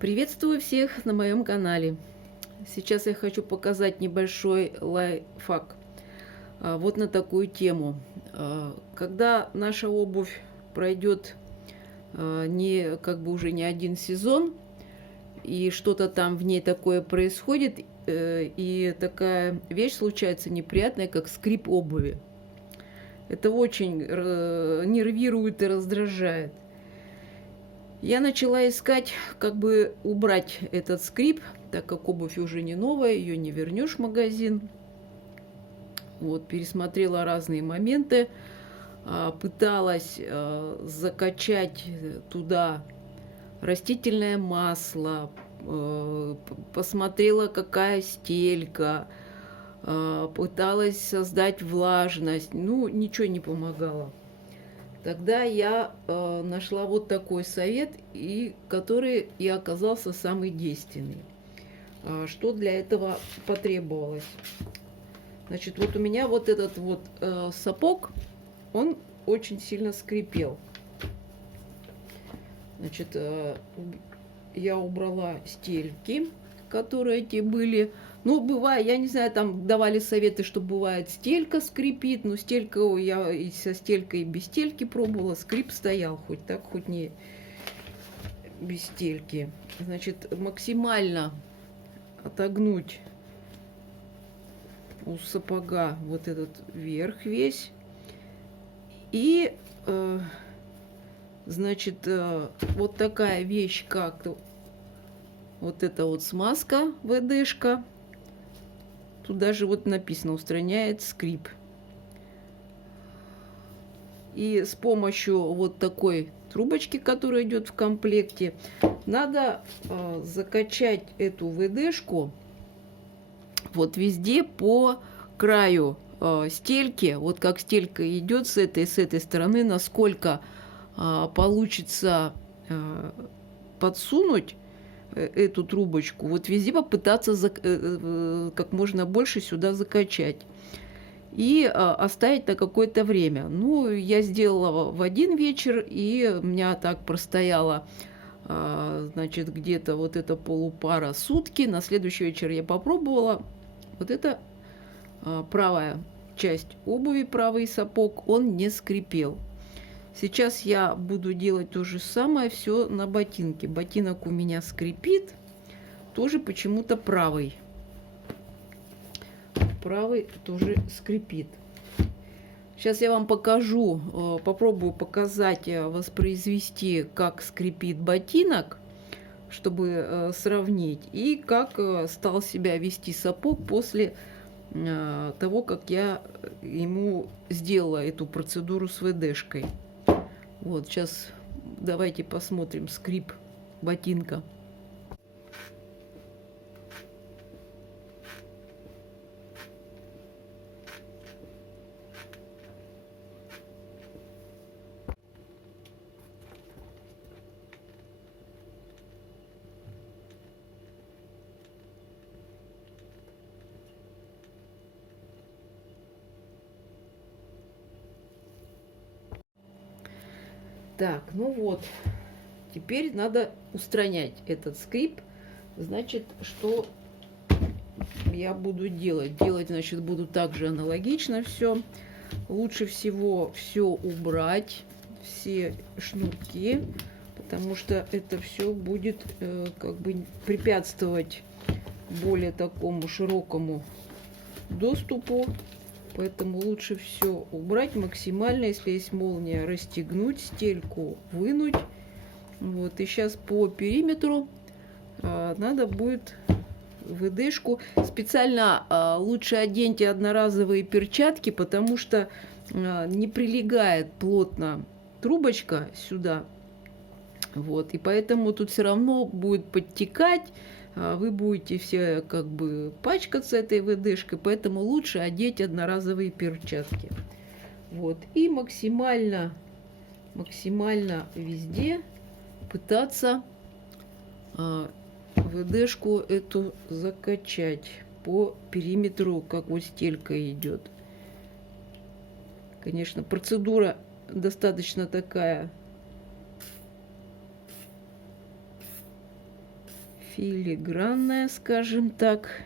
Приветствую всех на моем канале. Сейчас я хочу показать небольшой лайфхак вот на такую тему. Когда наша обувь пройдет уже не один сезон, и что-то там в ней такое происходит, и такая вещь случается неприятная, как скрип обуви. Это очень нервирует и раздражает. Я начала искать, как бы убрать этот скрип, так как обувь уже не новая, ее не вернешь в магазин. Вот, пересмотрела разные моменты, пыталась закачать туда растительное масло, посмотрела, какая стелька, пыталась создать влажность, ничего не помогало. Тогда я нашла вот такой совет, который и оказался самый действенный. Что для этого потребовалось? Значит, вот у меня вот этот вот сапог, он очень сильно скрипел. Значит, я убрала стельки, которые эти были. Ну, бывает, я не знаю, там давали советы, что бывает стелька скрипит, но стелька, я и со стелькой, и без стельки пробовала, скрип стоял, хоть так, хоть не без стельки. Значит, максимально отогнуть у сапога вот этот верх весь. И, значит, вот такая вещь, как вот эта вот смазка ВДшка. Тут даже вот написано, устраняет скрип. И с помощью вот такой трубочки, которая идет в комплекте, надо закачать эту ВДшку вот везде по краю стельки. Вот как стелька идет с этой стороны, насколько получится подсунуть эту трубочку, вот везде попытаться как можно больше сюда закачать и оставить на какое-то время. Ну, я сделала в один вечер, и у меня так простояло, значит, где-то вот эта полупара сутки. На следующий вечер я попробовала. Вот это правая часть обуви, правый сапог, он не скрипел. Сейчас я буду делать то же самое все на ботинке. Ботинок у меня скрипит, тоже почему-то правый. Правый тоже скрипит. Сейчас я вам покажу, попробую показать, воспроизвести, как скрипит ботинок, чтобы сравнить, и как стал себя вести сапог после того, как я ему сделала эту процедуру с ВДшкой. Вот, сейчас давайте посмотрим скрип ботинка. Так, ну вот, теперь надо устранять этот скрип. Значит, что я буду делать? Делать, значит, буду также аналогично все. Лучше всего все убрать, все шнурки, потому что это все будет как бы препятствовать более такому широкому доступу. Поэтому лучше все убрать максимально, если есть молния, расстегнуть, стельку вынуть. Вот, и сейчас по периметру надо будет ВДшку. Специально лучше оденьте одноразовые перчатки, потому что не прилегает плотно трубочка сюда. Вот, и поэтому тут все равно будет подтекать. Вы будете все как бы пачкаться этой ВДшкой, поэтому лучше одеть одноразовые перчатки. Вот. И максимально везде пытаться ВДшку эту закачать по периметру, как вот стелька идет. Конечно, процедура достаточно такая филигранная, скажем так.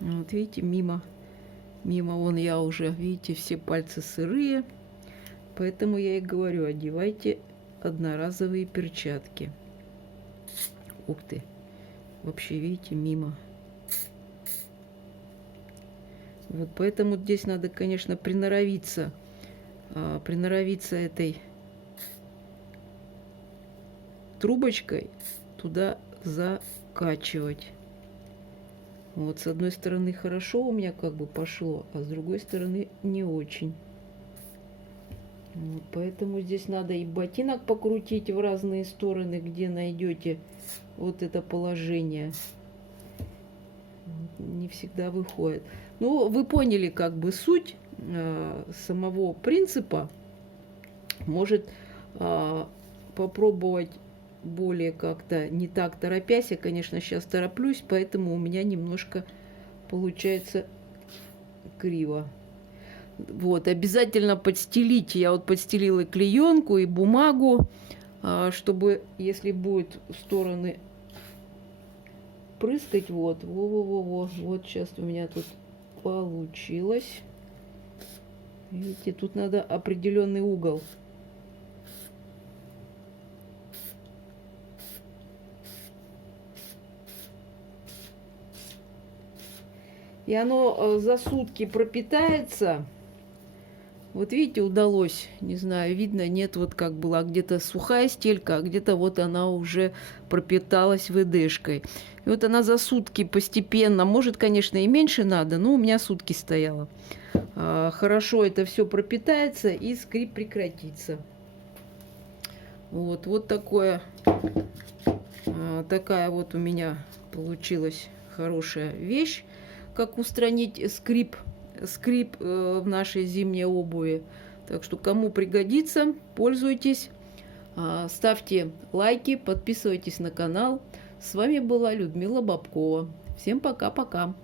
Вот видите, мимо вон я уже, видите, все пальцы сырые. Поэтому я и говорю, одевайте одноразовые перчатки. Ух ты, вообще, видите, мимо. Вот поэтому здесь надо, конечно, приноровиться этой трубочкой туда закачивать. Вот с одной стороны хорошо у меня как бы пошло, а с другой стороны не очень. Вот, поэтому здесь надо и ботинок покрутить в разные стороны, где найдете вот это положение. Не всегда выходит. Ну, вы поняли как бы суть самого принципа. Может попробовать более как-то не так торопясь. Я, конечно, сейчас тороплюсь, поэтому у меня немножко получается криво. Вот, обязательно подстелите. Я вот подстелила клеенку и бумагу, чтобы, если будет в стороны прыскать, вот сейчас у меня тут получилось. Видите, тут надо определенный угол. И оно за сутки пропитается. Вот видите, удалось, не знаю, видно, нет, вот как была где-то сухая стелька, а где-то вот она уже пропиталась ВДшкой. И вот она за сутки постепенно, может, конечно, и меньше надо, но у меня сутки стояло. Хорошо это все пропитается и скрип прекратится. Вот такая вот у меня получилась хорошая вещь, как устранить скрип в нашей зимней обуви. Так что кому пригодится, пользуйтесь, ставьте лайки, подписывайтесь на канал. С вами была Людмила Бобкова. Всем пока-пока.